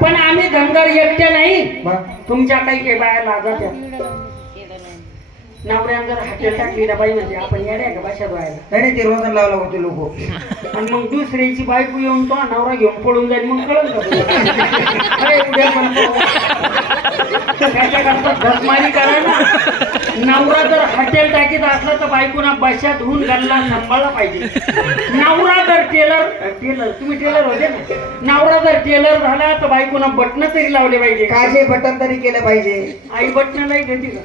पण आम्ही धनगर एकटे नाही. तुमच्या काही बाया लागत नवऱ्यानं जर हॉटेल टाकली ना बाई म्हणजे आपण येड्या का भाषा व्हायला नाही ते रोजन लावला होते लोक. आणि मग दुसऱ्याची बायको येऊन तो नवरा घेऊन पळून जाईल मग कळलं का तुला? अरे उद्या पण त्याच्याकरता धसमारी करा ना. नवरा जर हॉटेल टाकीत असला तर बायकोना बशात होऊन गल्ला सांभाळला पाहिजे. नवरा जर टेलर टेलर तुम्ही टेलर होते ना. नवरा जर टेलर झाला तर बायकोना बटन तरी लावले पाहिजे. काशे बटन तरी केलं पाहिजे. आई बटन नाही घेते का?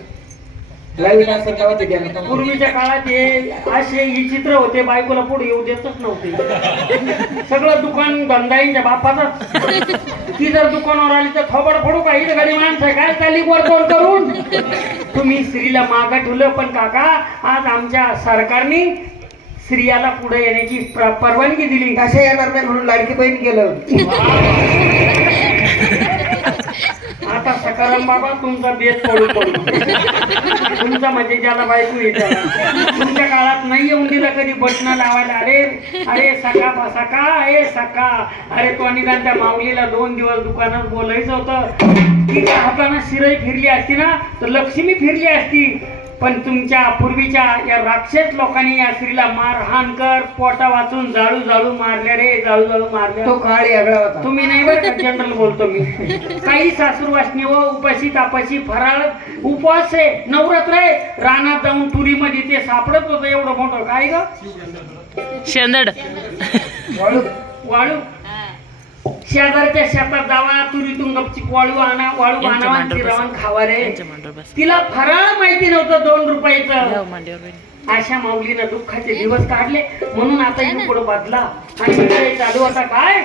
पूर्वीच्या काळात हे असे ही चित्र होते बायकोला पुढे येऊ देतच नव्हते. सगळं दुकान धंदाईच्या बापाचाच ती जर दुकानावर आली तर थोबड फोडू का? ही गाडी माणसं काय चालली वर करून? तुम्ही स्त्रीला मागं ठेवलं पण काका आज आमच्या सरकारने स्त्रियाला पुढे येण्याची प्र- परवानगी दिली. कशा येणार नाही म्हणून लाडकी बहीण केलं आता सकाराम बाबा तुमचा बेस पडू पडू. तुमचा म्हणजे ज्याला बायको येते तुमच्या काळात नाही येऊन दिलं कधी बटणं लावायला. अरे अरे सका सका अरे सका. अरे तो निघाल त्या माऊलीला दोन दिवस दुकानात बोलायचं होतं. तिच्या हातानं शिरई फिरली असती ना तर लक्ष्मी फिरली असती. पण तुमच्या पूर्वीच्या या राक्षस लोकांनी या स्त्रीला मारहाण कर पोटा वाचून जाळू जाळू मारल्या रे जाळू जाळू मारल्या. तो काळ होता. तुम्ही नाही बरं का जनरल बोलतो मी. काही सासूर वासनी व उपाशी तापाशी फराळ उपवास आहे नवरात्र आहे. रानात जाऊन तुरीमध्ये ते सापडत होतं एवढं मोठं. काय ग? शेंदड. वाळू वाळू. शेजारच्या शेतात जावा तुरीतून गपचिप वाळू आणा वाळू आणावा. रवान खावा रे. तिला फराळ माहिती नव्हतं दोन रुपयाचं. अशा माऊलीनं दुःखाचे दिवस काढले. म्हणून आता इथं पुढे बदला. आणि चालू होता काय?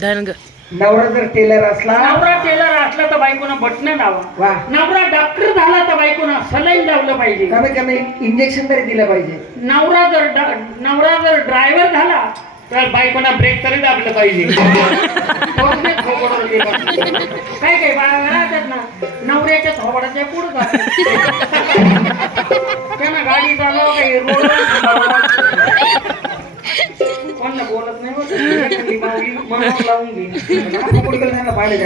धनग नवरा जर टेलर असला. नवरा टेलर असला तर बायकोनं बटणं लावा. वा. नवरा डॉक्टर झाला तर बायकोनं सलाईन लावलं पाहिजे. कमी कमी इंजेक्शन तरी दिलं पाहिजे. नवरा जर डा- नवरा जर ड्रायव्हर झाला तर बायकोना ब्रेक तरी दाबलं पाहिजे. काय काय बाया राहतात ना नवऱ्याच्या थोबडाच्या पुढे त्यांना गाडी चालव काही रोड बोलत नाही बरं. लावून घे त्यांना पाहिजे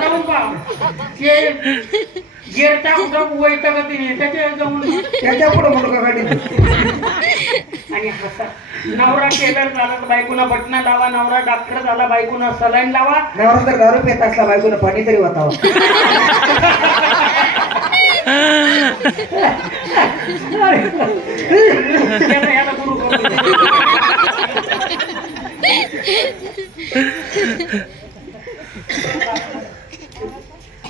जाऊन पहा. ते गिअर टाकून तिने त्याच्या जाऊन त्याच्या पुढे मुलगा गाडी. आणि हसा. नवरा टेलर झाला तर बायकोना बटणं लावा नवरा डॉक्टर झाला बायकोना सलाईन लावा. नवरा जर दारू पेत असला बायकोनं पाणी तरी वाचावं. याला याला गुरु करू दे.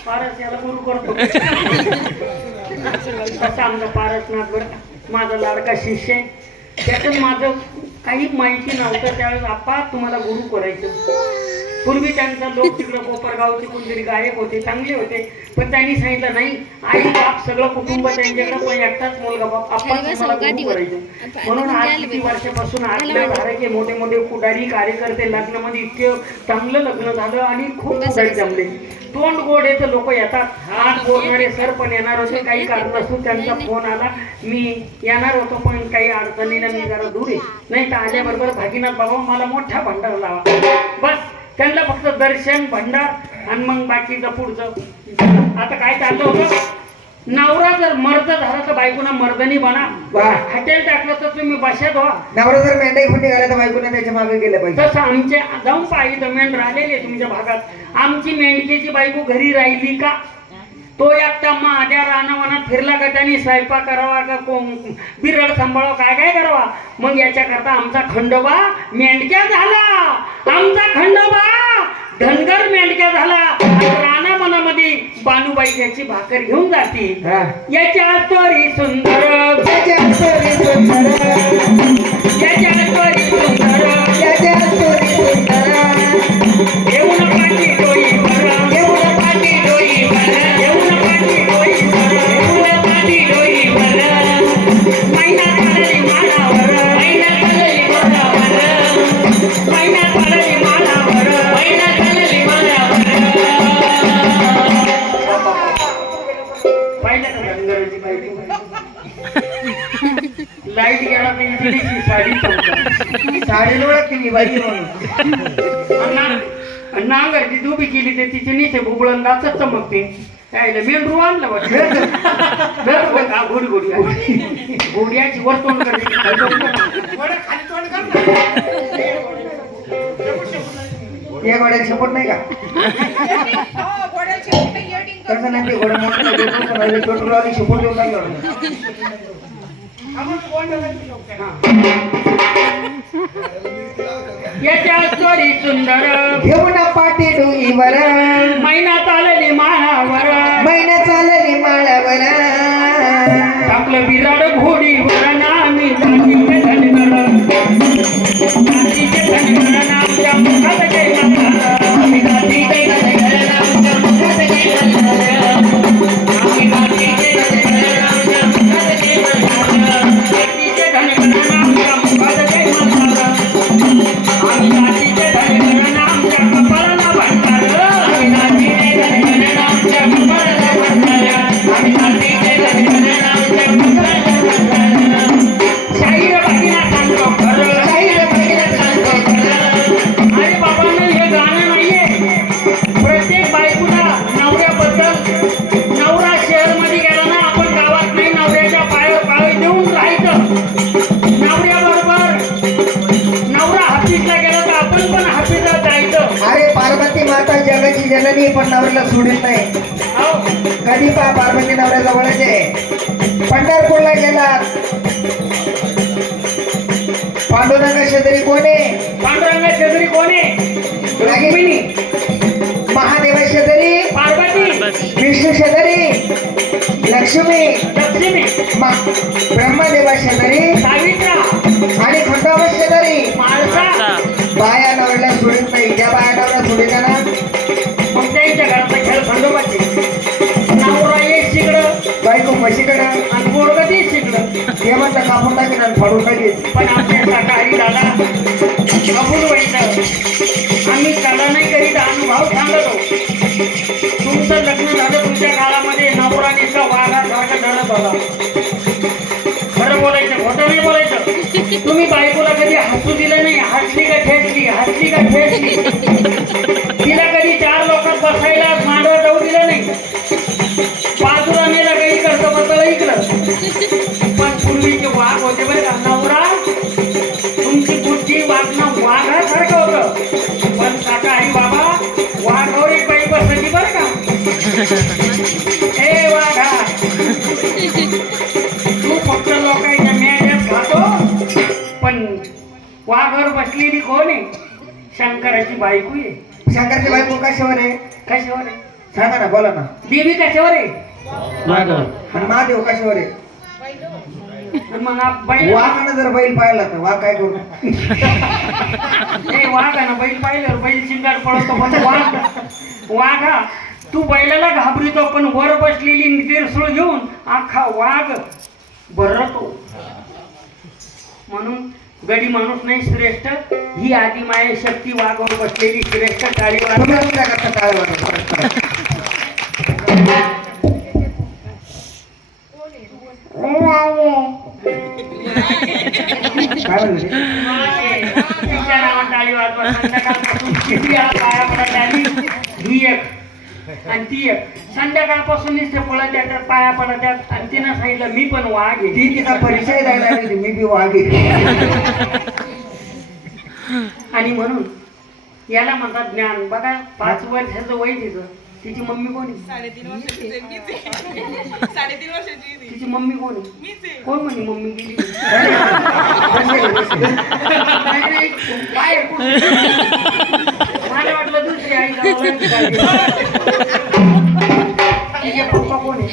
पारस याला गुरु करतो. तसा आमचा पारसनाथ बरं. का. माझा लाडका शिष्य आहे. त्यातून माझं काही माहिती नव्हतं त्यावेळेस आपा तुम्हाला गुरु करायचं. पूर्वी त्यांचा लोक तिकडं कोपरगावचे कोणतरी गायक होते चांगले होते पण त्यांनी सांगितलं नाही आई बाप सगळं कुटुंब त्यांच्याकडे पण एकटाच मुलगा बाप आपण तुम्हाला गुरु करायचं. म्हणून आज किती वर्षापासून धारके मोठे मोठे पुढारी कार्यकर्ते लग्नामध्ये इतके चांगलं लग्न झालं आणि खूप पुढारी जमले. तोंड गोड तर लोक येतात. हात बोलणारे सर पण येणार होते काही कारण नसून त्यांचा फोन आला. मी येणार होतो पण काही अडचणीनं मी जरा दूर आहे. नाही तर आल्याबरोबर भागीनाथ बाबा मला मोठा भंडार लावा. बस त्यांना फक्त दर्शन भंडार आणि मग बाकीचं पुढचं. आता काय चाललं होतं? नवरा जर मर्द झाला तर बायकोना मर्दनी बना. हॉटेल टाकलं तर तुम्ही बशात व्हा. नवरा जर मेंढाई खुंडी घाला तर बायकोनं त्याच्यामागे गेलं पाहिजे. तसं आमच्या जाऊन पाहिजे मेंढ राहिलेली तुमच्या भागात. आमची मेंढकेची बायको घरी राहिली का? तो एकटा माझ्या रानावनात फिरला का त्यांनी स्वयंपाक करावा का कोण? बिरड सांभाळावं? काय काय करावा? मग याच्याकरता आमचा खंडोबा मेंढक्या झाला. आमचा खंडोबा धनगर मेंढक्या झाला. आणि रानावनामध्ये बानूबाई त्याची भाकर घेऊन जाते. याच्या तरी सुंदर. त्याच्या सोरी सुंदर, याच्या आणि नांगरची दुबी केली तर तिची निचे भुबळण दातच चमकते त्याला मेंढरू आणलं बघ हा, घोडी घोडी घोड्याची करते या गोड्याला शपथ नाही का? तसं नाही. ते घोडा मोठा नाही, टाकलं होतं. याच्या स्टोरी सुंदर. घेऊन पाठी डोईवर. महिना चालली माळावर. महिना चालली माळावर. आपलं बिराड घोडीवर. जननी पण नवऱ्याला सोडित नाही. कधी पा पार्वती नवऱ्या जवळच पंढरपूरला गेलात. पांडुरंग शेजारी कोण आहे? पांडुरंगा शेजारी कोण रुक्मिणी. महादेवा शेजारी? पार्वती. विष्णू शेजारी? लक्ष्मी? लक्ष्मी. ब्रह्मदेवा शेजारी? सावित्रा. आणि खंडोबा शेजारी? माळसा. बाया नवऱ्याला सोडित नाही. ज्या बाया नवऱ्या सोडित ना मग त्यांच्या बुद्धी वागणं वाघासारखं होतं पण शाकाहारी बाबा वाघावर एक बाई बसायची बरं का? हे वाघा. तू फक्त लोकांच्या मेळ्यात खातो पण वाघावर बसलेली कोण आहे? शंकराची बायको आहे. शंकरची बायको कशावर आहे? कशावर आहे? सांगा ना बोला ना. देवी कशावर आहे? महादेव कशावर आहे? मग आप- बैल वाघानं जर बैल पाहिला तर वाघ काय करू? हे वाघानं बैल पाहिलं बैल शिंगार पळतो पण वाघ वाघा तू बैलाला घाबरतो पण वर बसलेली निरसुळ घेऊन अख्खा वाघ भरतो म्हणून गडी माणूस नाही श्रेष्ठ ही आदी माया शक्ती वाघवर बसलेली श्रेष्ठ काळी वाघ तुम्ही करता काय वाटत काय म्हणले? तिच्या नावात आली वाजवा संध्याकाळपासून किती हा पाया पडत आली ही एक आणि ती एक संध्याकाळपासून नुसते पळत येतात पाया पडत आहेत आणि तिनं सांगितलं मी पण वाघ आहे ती तिचा परिचय द्यायला लागली मी बी वाघ आहे आणि म्हणून याला म्हणतात ज्ञान. बघा पाच वर्षाचं वय तिचं. तिची मम्मी कोण आहे साडेतीन वर्षाची आहे मीच आहे. साडेतीन वर्षाची आहे ती. तिची मम्मी कोण आहे मीच आहे कोण म्हणे मम्मी गेली. नाही? कोण? मला वाटलं दुसरी आई गावाला. तिचे पप्पा कोण आहे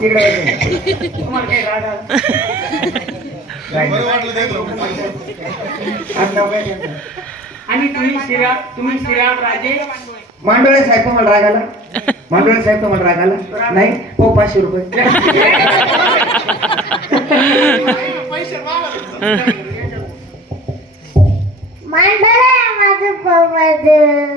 तिकडे बसेल. तुम्हाला काही राग आला? आणि तुम्ही श्रीराम तुम्ही श्रीराम राजे? मांडोळे साहेब तुम्हाला राग आला? मांडोळे साहेब तुम्हाला राग आला? नाही हो पाचशे रुपये. माझं माझं.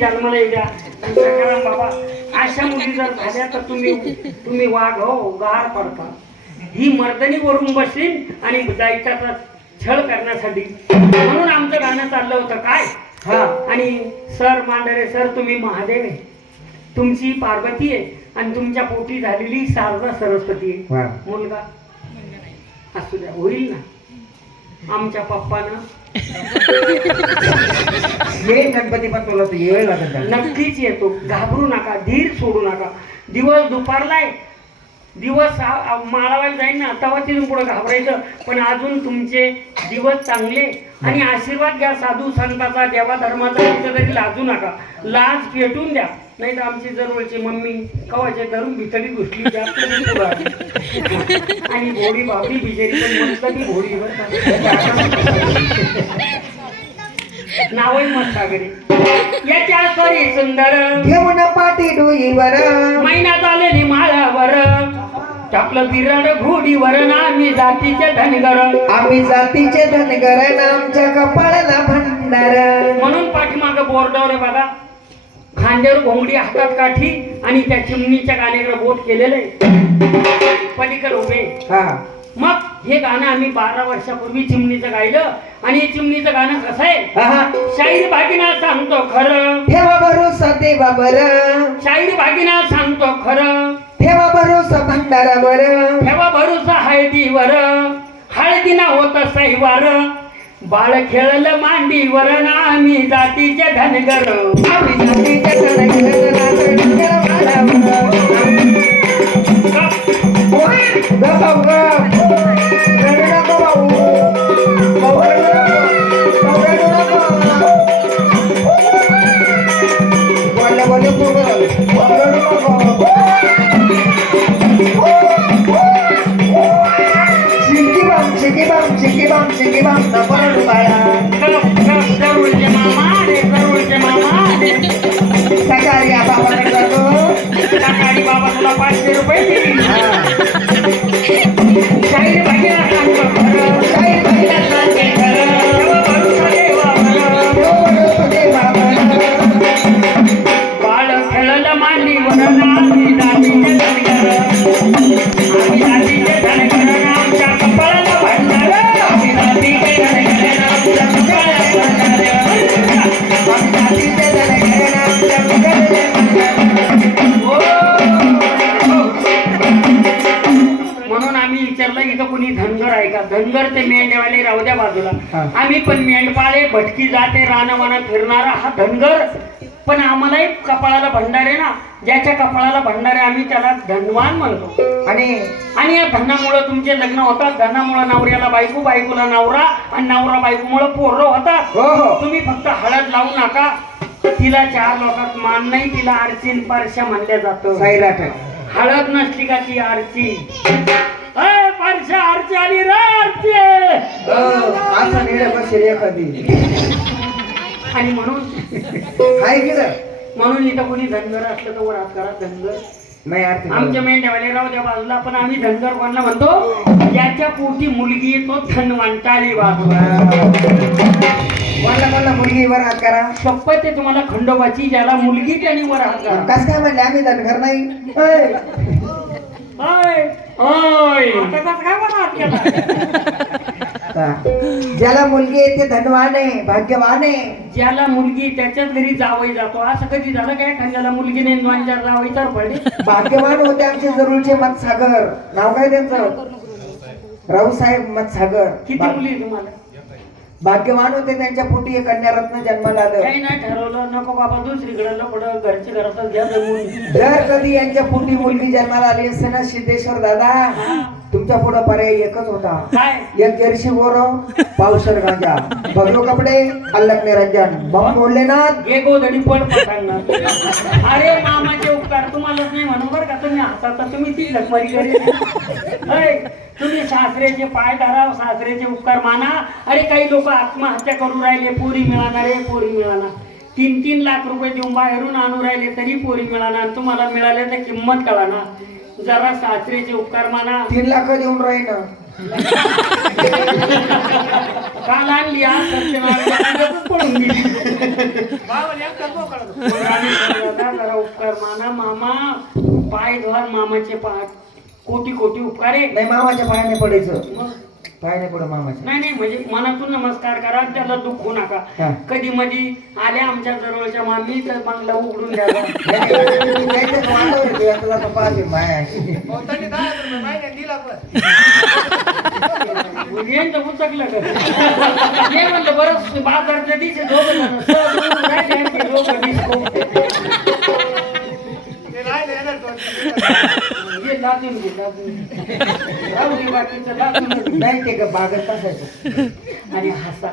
जन्माला येत्या सकाराम बाबा अशा मुली जर झाल्या तर तुम्ही तुम्ही वाघ हो गार पडता. ही मर्दनी वरून बसलीन आणि जायचा छळ करण्यासाठी. म्हणून आमचं गाणं चाललं होतं. काय? हा. आणि सर मांडरे सर तुम्ही महादेव आहे. तुमची पार्वती आहे आणि तुमच्या पोटी झालेली शारदा सरस्वती आहे. मुलगा. असू द्या होईल ना. आमच्या पप्पानं हे गणपती पण तुला लागत नक्कीच येतो. घाबरू नका. धीर सोडू नका. दिवस दुपारलाय. दिवस आ- आ- माळावायला जाईल ना तेव्हा तिथून पुढे घाबरायचं. पण अजून तुमचे दिवस चांगले. आणि आशीर्वाद घ्या साधू संताचा देवा धर्माचा तिथं तरी लाजू नका. लाज पेटून द्या. नाही तर आमची जवळची मम्मी कवाचे धरून भितडी घुसली जास्त. आणि भोडी बाबडी बिजेरी पण मस्त ती भोडी नावही मस्त सागरे याच्या सरी सुंदर. घेऊन पाठी डोईवर. आलेली माळावर. टाकलं बिराड घोडीवर ना आम्ही जातीचे धनगर. आम्ही जातीचे धनगर आमच्या कपाळाला भंडार. म्हणून पाठीमाग बोर्डावर बघा. खांद्यावर घोंगडी हातात काठी आणि त्या चिमणीच्या गाण्याकडे बोट केलेलं आहे. पलीकडे उभे हा. मग हे गाणं आम्ही बारा वर्षापूर्वी चिमणीचं गायलं आणि हे चिमणीचं गाणं कसं आहे? हा शाहीर भागीना सांगतो खरं. ठेवा भरोसा देवा बर. शाहीर भागीना सांगतो खरं. ठेवा भरोसा भंडारावर. ठेवा भरोसा हळदीवर. हळदीना होत सैवार बाळ खेळलं मांडीवर ना आम्ही जातीचे धनगर आम्ही जातीचे धनगर का धनगर ते मेंढेवाले राहू द्या बाजूला. आम्ही पण मेंढपाळे भटकी जाते रानवाना फिरणारा हा धनगर. पण आम्हालाही कपाळाला भंडार आहे ना. ज्याच्या कपाळाला भंडार आहे आम्ही त्याला धनवान म्हणतो. आणि आणि या धनामुळं तुमचे लग्न होतात. धनामुळं नवऱ्याला बायको बायकोला नवरा आणि नवरा बायकोमुळं पोरं होतात. हो हो. तुम्ही फक्त हळद लावू नका. तिला चार लोकात मान नाही तिला आरचीन पारशा म्हणल्या जातं. हळद नसली का ती आरची पारशा आरची आली रे आरची असं निळ बसेल एखादी. आणि म्हणून हाय की रे? म्हणून इथं कोणी धनगर असलं तर वर हात करा धनगर. नाही अर्थ आमच्या मेंढ्यावाले राहू द्या बाजूला पण आम्ही धनगर कोणाला म्हणतो? ज्याच्या पोटी मुलगी तो धनवान टाळी बाजूला. कोणला कोणला मुलगी वर हात करा? शपथ आहे तुम्हाला खंडोबाची ज्याला मुलगी त्याने वर हात करा. कस काय म्हणले आम्ही धनगर नाही? ऐ, आता काय हात केला? ज्याला मुलगी आहे ते धनवान आहे भाग्यवान आहे. ज्याला मुलगी त्याच्याच घरी जावई जातो. असं कधी झालं काय खांद्याला मुलगी नाही दोनचार जावई तर पडले? भाग्यवान होते आमचे जरूरचे मतसागर. नाव काय त्यांचं? राऊसाहेब मतसागर. किती भा- मुली आहे तुम्हाला? भाग्यवान होते त्यांच्या पोटी एक कन्यारत्न जन्माला आलं. काही नाही ठरवलं नको बाबा दुसरीकडे लपडं घरच्या घरातच घ्या जमून जर कधी यांच्या पोटी मुलगी जन्माला आली असते ना सिद्धेश्वर दादा तुमच्यापुढे पर्याय एकच होता. काय? एक जर्सी बोरो पावसर गांजा. भगलो कपडे? अल्लक निरंजन. बम बोलले ना घे गोधडी पड पटांना अरे मामाचे उपकार तुम्हालाच आता तर तुम्ही ती लखमारी तुम्ही सासऱ्याचे पाय धरा सासऱ्याचे उपकार माना. अरे काही लोक आत्महत्या करू राहिले पोरी मिळाणार रे पोरी मिळाणार. तीन तीन लाख रुपये देऊन बाहेरून आणू राहिले तरी पोरी मिळाणार आणि तुम्हाला मिळाले तर किंमत कळा ना जरा सासऱ्याचे उपकार माना. तीन लाख देऊन राहील. काल आणली आज सत्यनारायण पळून गेली मग आम्ही म्हणलं, "दादा, जरा उपकार माना मामा पाय धुवा मामाचे पाय कोटी कोटी उपकार आहे नाही मामाच्या पायाने पडायचं मग पायाने पड मामाच्या नाही नाही म्हणजे मनातून नमस्कार करा त्याला दुखू नका हा. कधी मधी आल्या आमच्या जवळच्या मामी तर बंगला उघडून तर पाहते माया यांचं उचकलं का? हे म्हणलं बरं बाजारच्या दोघं बागत असायचं आणि हसा.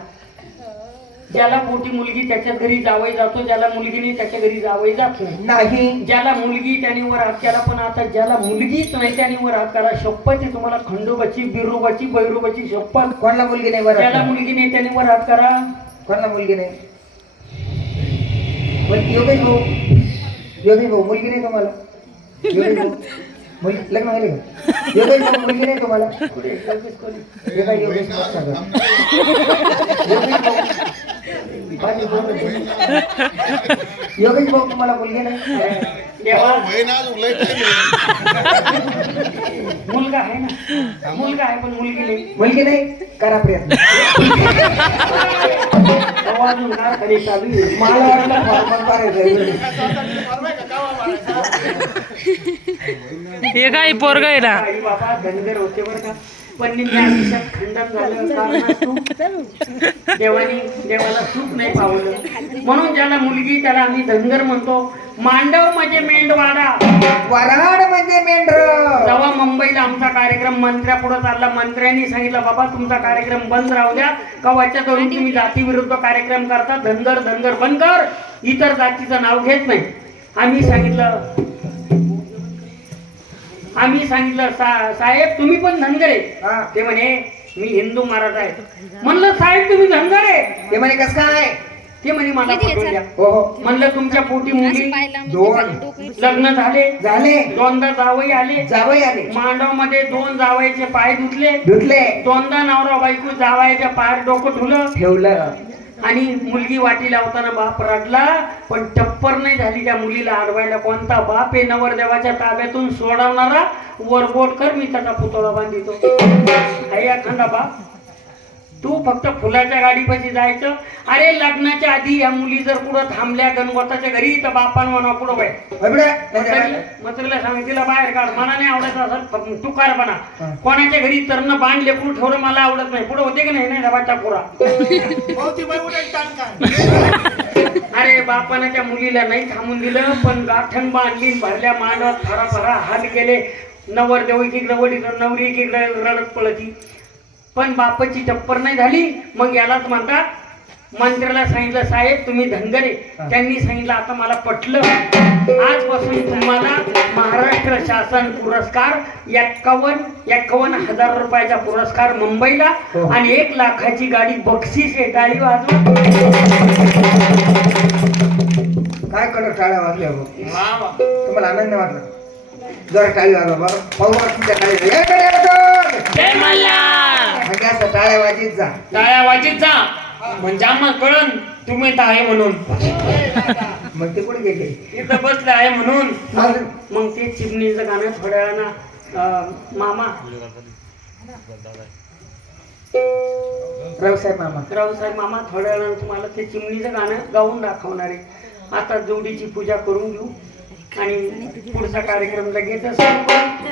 ज्याला मोठी मुलगी त्याच्या घरी जावई जातो ज्याला मुलगी नाही त्याच्या घरी जावई जात. नाही. ज्याला मुलगी त्याने वर हात केला पण आता ज्याला मुलगीच नाही त्याने वर हात करा शपथ आहे तुम्हाला खंडोबाची बिरोबाची बैरोबाची शपथ. कोणाला मुलगी नाही ज्याला बरं मुलगी नाही त्याने वर हात करा कोणाला मुलगी नाही? योगेश भाऊ. योगेश भाऊ मुलगी नाही तुम्हाला? मुल- लग्न झाले का योगेश भाऊ मुलगी नाही तुम्हाला पुढे लगेच कोणी. हे काय योगेश भाऊ सांगा योगेश भाऊ बाकी बोलू दे. योगेश भाऊ तुम्हाला मुलगी नाही देवा वय ना अजून लय time आहे. मुलगा आहे ना मुलगा आहे पण मुलगी नाही मुलगी नाही करा प्रयत्न तेव्हा अजून कारखाने चालू आहे. मला वाटलं फॉर्मल करायचं हे काय पोरग आहे ना? पण खंडन झालं देवानी देवाला सुख नाही पावलं. म्हणून ज्याला मुलगी त्याला आम्ही धनगर म्हणतो मांडव म्हणजे मेंढवाडा. वराड म्हणजे मेंढर. जेव्हा मुंबईला आमचा कार्यक्रम मंत्र्यापुढे चालला. मंत्र्यांनी सांगितलं बाबा तुमचा कार्यक्रम बंद राहू द्या. कवाच्या धरून तुम्ही जातीविरुद्ध कार्यक्रम करता. धनगर धनगर बंद कर. इतर जातीचं नाव घेत नाही. आम्ही सांगितलं आम्ही सांगितलं सा साहेब तुम्ही पण धनगर. आहे. ते म्हणे मी हिंदू मराठा आहे. म्हणलं साहेब तुम्ही धनगर. आहे ते म्हणे कस काय? ते म्हणे मला हो हो. म्हणलं तुमच्या पोटी मुली दोन लग्न झाले. झाले. दोनदा जावई आले. जावई आले. मांडवमध्ये दोन जावायचे पाय धुतले. धुतले. दोनदा नवरा बायको जावायच्या पायात डोकं ठुलं. ठेवलं. आणि मुलगी वाटी लावताना बाप रडला पण टप्पर नाही झाली त्या मुलीला अडवायला कोणता बाप हे नवरदेवाच्या ताब्यातून सोडवणारा वरबोट कर मी त्याचा पुतळा बांधितो. आहे एखादा बाप. तू फक्त फुलाच्या गाडीपाशी जायचं? अरे लग्नाच्या आधी या मुली जर पुढं थांबल्या गणगोताच्या घरी तर बापान म्हणा पुढं बाय मत्रीला सांग तिला बाहेर काढ. मला नाही आवडत असं तुकारपणा हा. कोणाच्या घरी तरण बांध लेकरू ठेवलं मला आवडत नाही. पुढे होते की नाही? नाही डबाचा पुरा. अरे बापानं त्या मुलीला नाही थांबून दिलं पण गाठण बांधली भरल्या मांडवात फरा फरा हाल केले. नवर देव एकीकडे वडील नवरी एकीकडे रडत पळती. पण बापाची टप्पर नाही झाली. मग यालाच म्हणतात मंत्र्याला सांगितलं साहेब तुम्ही धनगरे त्यांनी सांगितलं आता मला पटलं. आजपासून तुम्हाला महाराष्ट्र शासन पुरस्कार एक्कावन्न एक्कावन्न हजार रुपयाचा पुरस्कार मुंबईला हो. आणि एक लाखाची गाडी बक्षीस आहे टाळी वाजवा. काय कडक टाळ्या वाजल्या वा वा. तुम्हाला आनंद वाटला? जरा टाळी वाजवा बरं तुमच्या टाळी ए, टाळ्या टाळ्या वाजीत जा टाळ्या वाजीत जा. म्हणजे आम्हाला कळण तुम्ही तर आहे म्हणून. मग ते कुठे गेले इथं बसले आहे म्हणून. मग? ते चिमणीचं गाणं थोड्या वेळानं मामा. रावसाहेब मामा. रावसाहेब मामा थोड्या वेळानं तुम्हाला ते चिमणीचं गाणं गाऊन दाखवणार आहे. आता जोडीची पूजा करून घेऊ. आणि पुढचा कार्यक्रम लगेच असतो.